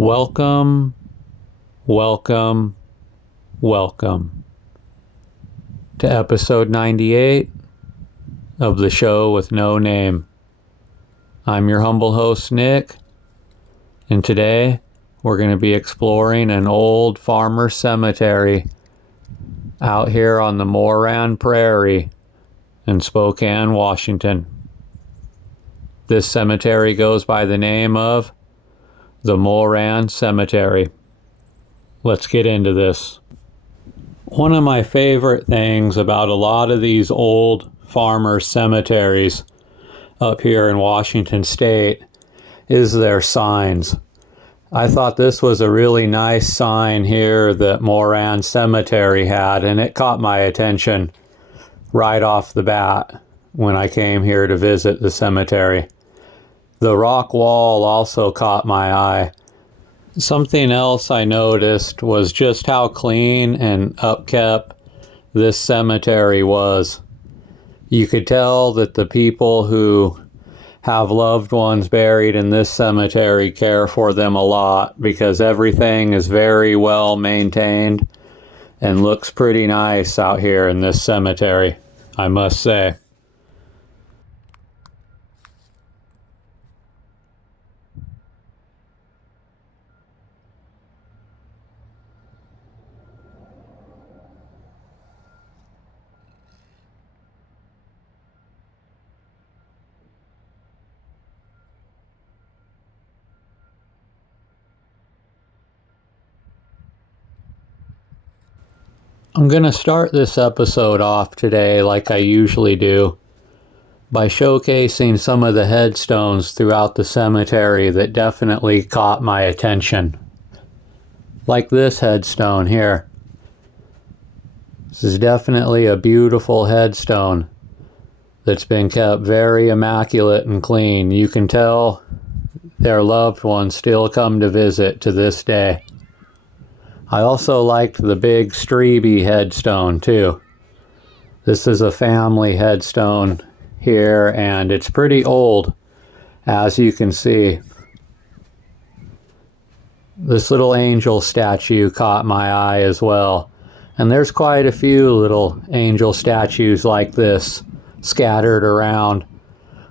Welcome, welcome, welcome to episode 98 of the show with no name. I'm your humble host, Nick, and today we're going to be exploring an old farmer cemetery out here on the Moran Prairie in Spokane, Washington. This cemetery goes by the name of the Moran Cemetery. Let's get into this. One of my favorite things about a lot of these old farmer cemeteries up here in Washington State is their signs. I thought this was a really nice sign here that Moran Cemetery had, and it caught my attention right off the bat when I came here to visit the cemetery. The rock wall also caught my eye. Something else I noticed was just how clean and upkept this cemetery was. You could tell that the people who have loved ones buried in this cemetery care for them a lot, because everything is very well maintained and looks pretty nice out here in this cemetery, I must say. I'm going to start this episode off today like I usually do by showcasing some of the headstones throughout the cemetery that definitely caught my attention. Like this headstone here. This is definitely a beautiful headstone that's been kept very immaculate and clean. You can tell their loved ones still come to visit to this day. I also liked the big Strebe headstone too. This is a family headstone here, and it's pretty old, as you can see. This little angel statue caught my eye as well. And there's quite a few little angel statues like this scattered around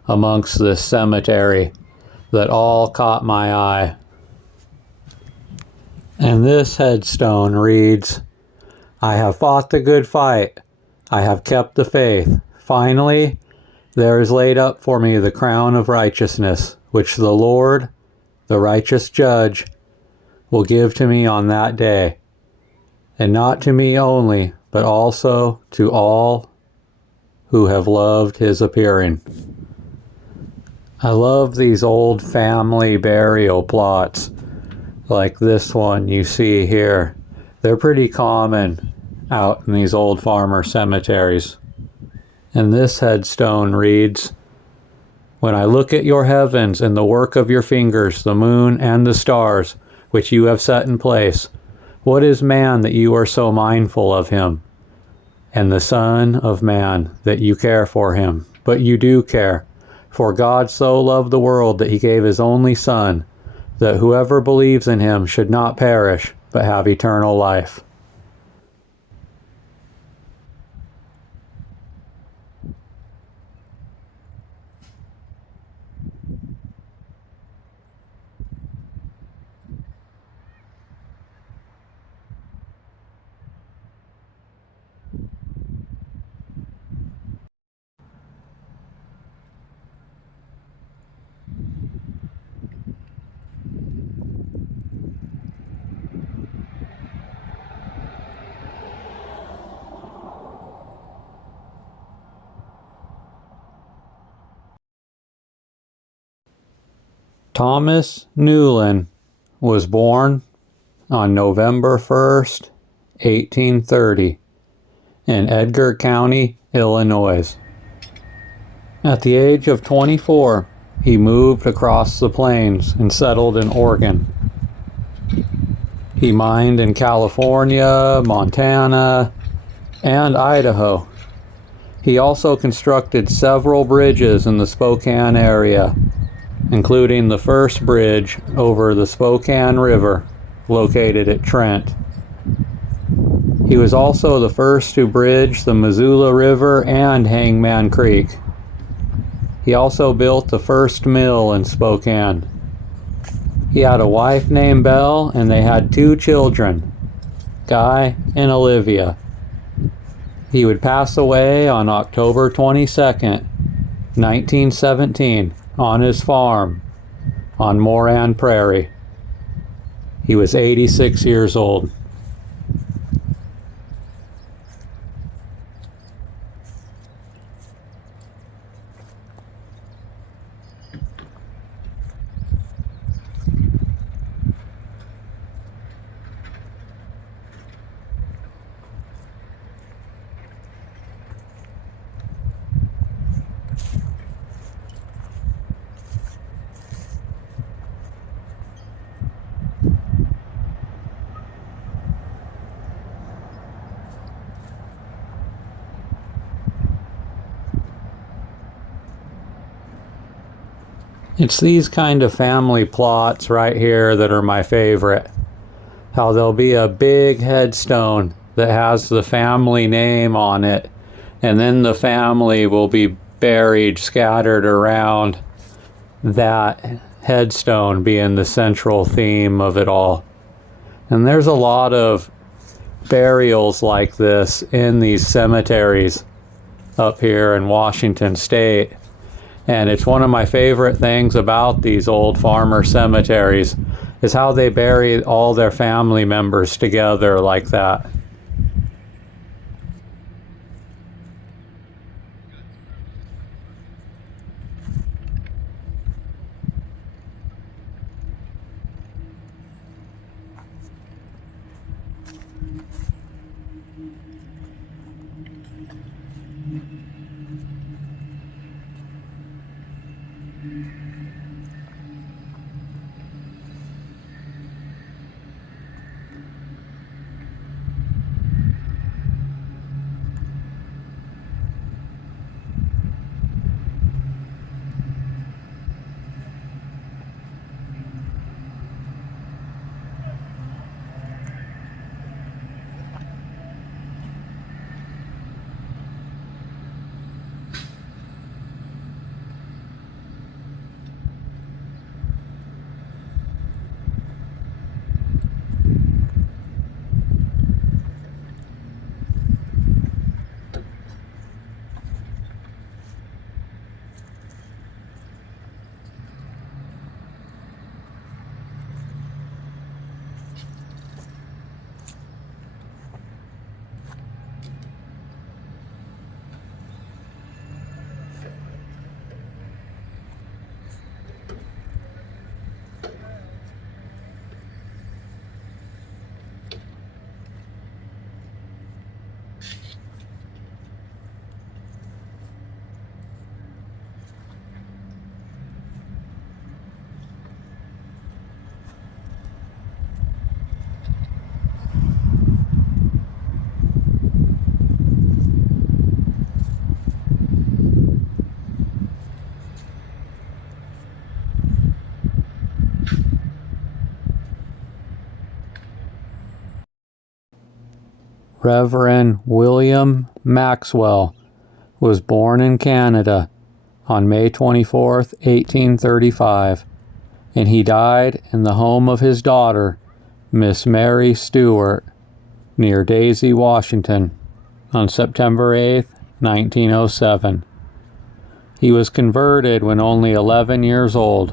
amongst this cemetery that all caught my eye. And this headstone reads, "I have fought the good fight. I have kept the faith. Finally, there is laid up for me the crown of righteousness, which the Lord, the righteous judge, will give to me on that day. And not to me only, but also to all who have loved his appearing." I love these old family burial plots. Like this one you see here. They're pretty common out in these old farmer cemeteries. And this headstone reads, "When I look at your heavens and the work of your fingers, the moon and the stars, which you have set in place, what is man that you are so mindful of him? And the Son of Man that you care for him? But you do care. For God so loved the world that he gave his only Son, that whoever believes in him should not perish, but have eternal life." Thomas Newland was born on November 1st, 1830, in Edgar County, Illinois. At the age of 24, he moved across the plains and settled in Oregon. He mined in California, Montana, and Idaho. He also constructed several bridges in the Spokane area including the first bridge over the Spokane River, located at Trent. He was also the first to bridge the Missoula River and Hangman Creek. He also built the first mill in Spokane. He had a wife named Belle, and they had 2 children, Guy and Olivia. He would pass away on October 22nd, 1917, on his farm on Moran Prairie. He was 86 years old. It's these kind of family plots right here that are my favorite. How there'll be a big headstone that has the family name on it, and then the family will be buried, scattered around that headstone being the central theme of it all. And there's a lot of burials like this in these cemeteries up here in Washington State. And it's one of my favorite things about these old farmer cemeteries is how they bury all their family members together like that. Reverend William Maxwell was born in Canada on May 24th, 1835, and he died in the home of his daughter, Miss Mary Stewart, near Daisy, Washington, on September 8th, 1907. He was converted when only 11 years old.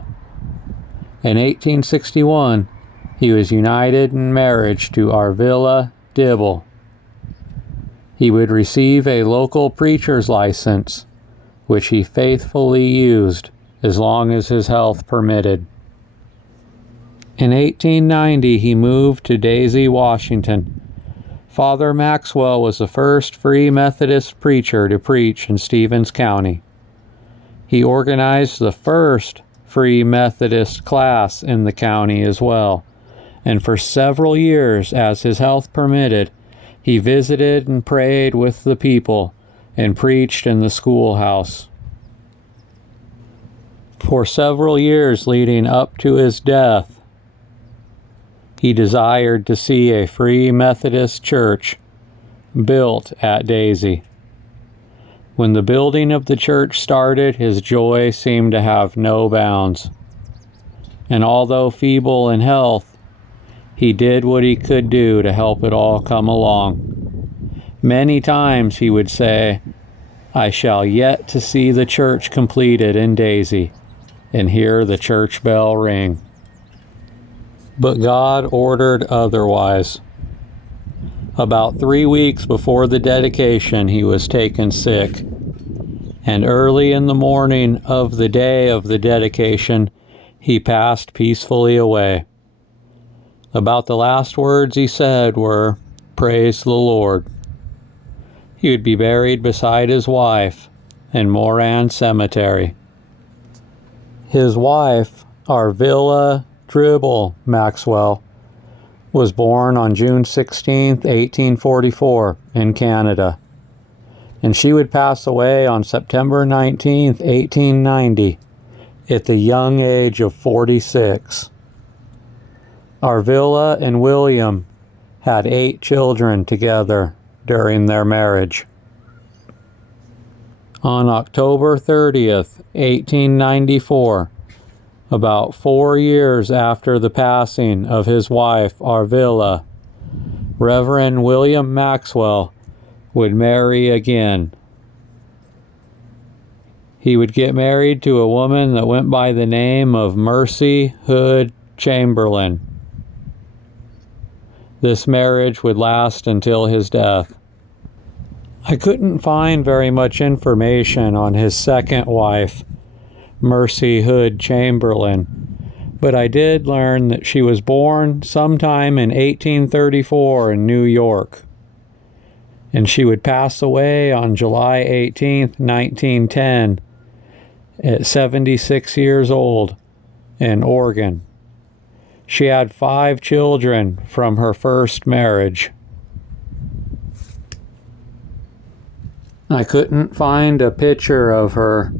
In 1861, he was united in marriage to Arvilla Dibble. He would receive a local preacher's license, which he faithfully used as long as his health permitted. In 1890, he moved to Daisy, Washington. Father Maxwell was the first Free Methodist preacher to preach in Stevens County. He organized the first Free Methodist class in the county as well, and for several years, as his health permitted, he visited and prayed with the people and preached in the schoolhouse. For several years leading up to his death, he desired to see a free Methodist church built at Daisy. When the building of the church started, his joy seemed to have no bounds. And although feeble in health, he did what he could do to help it all come along. Many times he would say, "I shall yet to see the church completed in Daisy and hear the church bell ring." But God ordered otherwise. About 3 weeks before the dedication, he was taken sick. And early in the morning of the day of the dedication, he passed peacefully away. About the last words he said were, "Praise the Lord." He would be buried beside his wife in Moran Cemetery. His wife, Arvilla Dribble Maxwell, was born on June 16, 1844, in Canada, and she would pass away on September 19, 1890, at the young age of 46. Arvilla and William had 8 children together during their marriage. On October 30th, 1894, about 4 years after the passing of his wife Arvilla, Reverend William Maxwell would marry again. He would get married to a woman that went by the name of Mercy Hood Chamberlain. This marriage would last until his death. I couldn't find very much information on his second wife, Mercy Hood Chamberlain, but I did learn that she was born sometime in 1834 in New York, and she would pass away on July 18, 1910, at 76 years old in Oregon. She had 5 children from her first marriage. I couldn't find a picture of her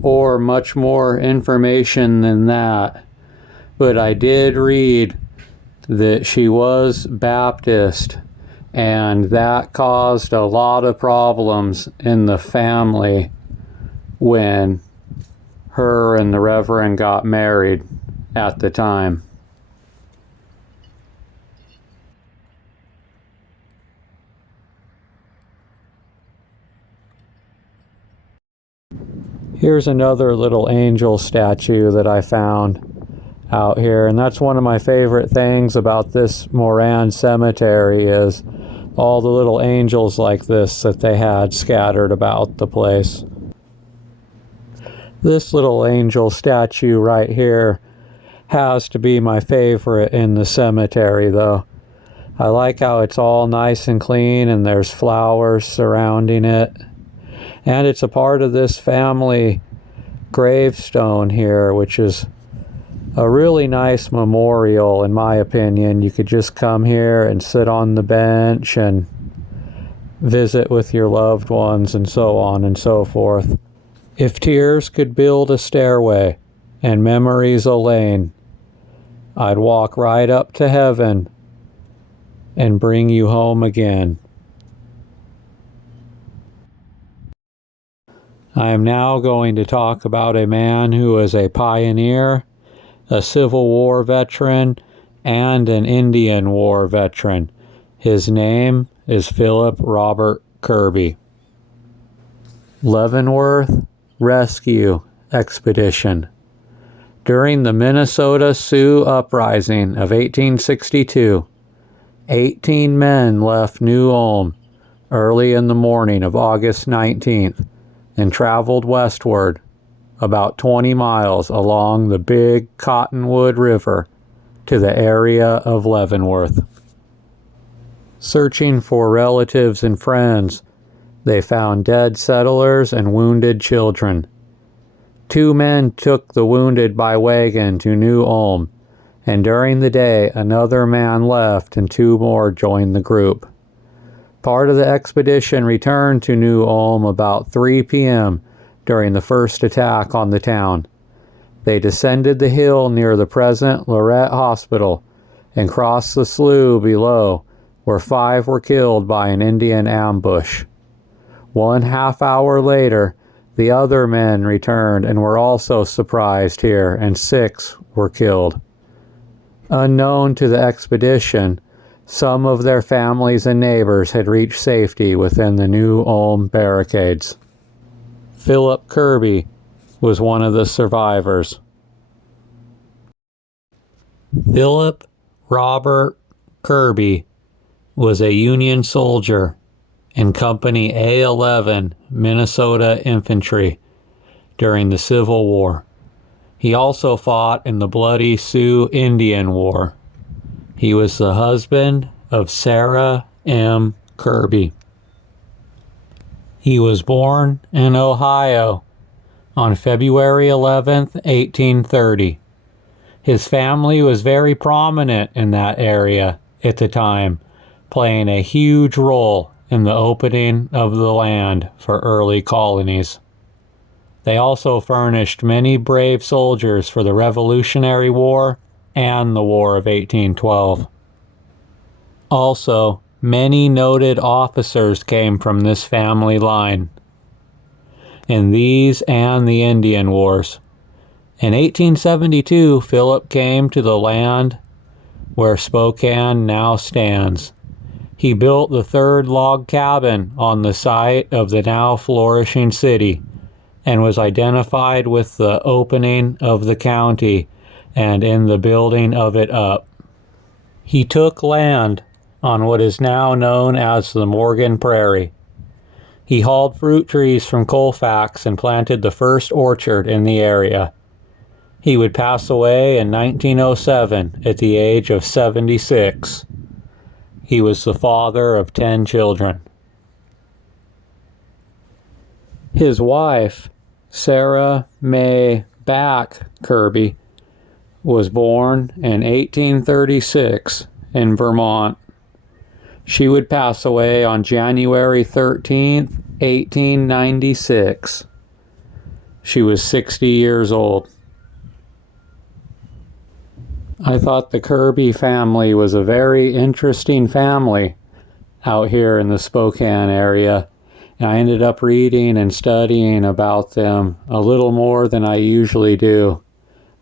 or much more information than that, but I did read that she was Baptist, and that caused a lot of problems in the family when her and the Reverend got married at the time. Here's another little angel statue that I found out here, and that's one of my favorite things about this Moran cemetery is all the little angels like this that they had scattered about the place. This little angel statue right here has to be my favorite in the cemetery, though. I like how it's all nice and clean and there's flowers surrounding it. And it's a part of this family gravestone here, which is a really nice memorial, in my opinion. You could just come here and sit on the bench and visit with your loved ones and so on and so forth. If tears could build a stairway and memories a lane, I'd walk right up to heaven and bring you home again. I am now going to talk about a man who was a pioneer, a Civil War veteran, and an Indian War veteran. His name is Philip Robert Kirby. Leavenworth Rescue Expedition. During the Minnesota Sioux Uprising of 1862, 18 men left New Ulm early in the morning of August 19th and traveled westward about 20 miles along the Big Cottonwood River to the area of Leavenworth. Searching for relatives and friends, they found dead settlers and wounded children. 2 men took the wounded by wagon to New Ulm, and during the day another man left and 2 more joined the group. Part of the expedition returned to New Ulm about 3 p.m. during the first attack on the town. They descended the hill near the present Lorette Hospital and crossed the slough below, where 5 were killed by an Indian ambush. 1/2 hour later, the other men returned and were also surprised here, and 6 were killed. Unknown to the expedition, some of their families and neighbors had reached safety within the New Ulm barricades. Philip Kirby was one of the survivors. Philip Robert Kirby was a Union soldier in Company A-11 Minnesota Infantry during the Civil War. He also fought in the Bloody Sioux Indian War. He was the husband of Sarah M. Kirby. He was born in Ohio on February 11th, 1830. His family was very prominent in that area at the time, playing a huge role in the opening of the land for early colonies. They also furnished many brave soldiers for the Revolutionary War and the War of 1812. Also, many noted officers came from this family line in these and the Indian Wars. In 1872, Philip came to the land where Spokane now stands. He built the 3rd log cabin on the site of the now flourishing city and was identified with the opening of the county and in the building of it up. He took land on what is now known as the Morgan Prairie. He hauled fruit trees from Colfax and planted the first orchard in the area. He would pass away in 1907 at the age of 76. He was the father of 10 children. His wife, Sarah May Back Kirby, was born in 1836 in Vermont. She would pass away on January 13th, 1896. She was 60 years old. I thought the Kirby family was a very interesting family out here in the Spokane area, and I ended up reading and studying about them a little more than I usually do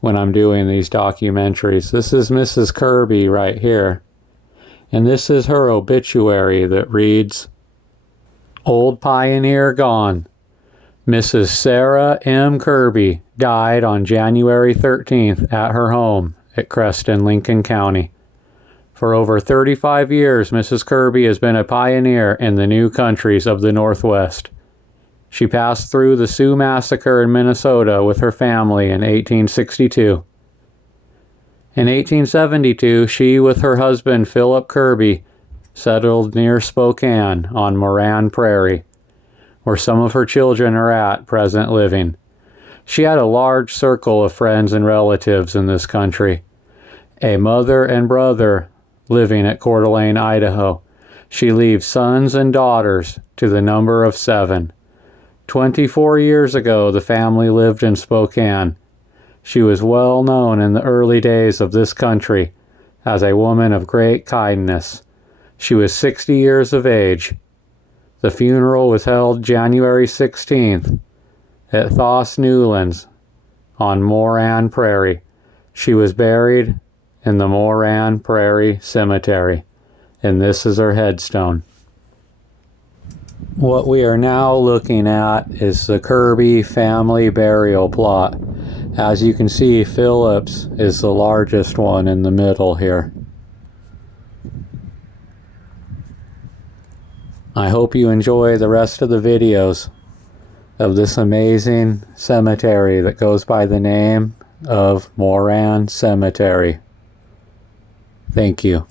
when I'm doing these documentaries. This is Mrs. Kirby right here, and this is her obituary that reads, "Old Pioneer Gone. Mrs. Sarah M. Kirby died on January 13th at her home at Creston, Lincoln County. For over 35 years, Mrs. Kirby has been a pioneer in the new countries of the Northwest. She passed through the Sioux Massacre in Minnesota with her family in 1862. In 1872, she, with her husband Philip Kirby, settled near Spokane on Moran Prairie, where some of her children are at present living. She had a large circle of friends and relatives in this country. A mother and brother living at Coeur d'Alene, Idaho. She leaves sons and daughters to the number of 7. 24 years ago, the family lived in Spokane. She was well known in the early days of this country as a woman of great kindness. She was 60 years of age. The funeral was held January 16th at Thos Newlands on Moran Prairie. She was buried in the Moran Prairie Cemetery, and this is her headstone. What we are now looking at is the Kirby family burial plot. As you can see, Phillips is the largest one in the middle here. I hope you enjoy the rest of the videos of this amazing cemetery that goes by the name of Moran Cemetery. Thank you.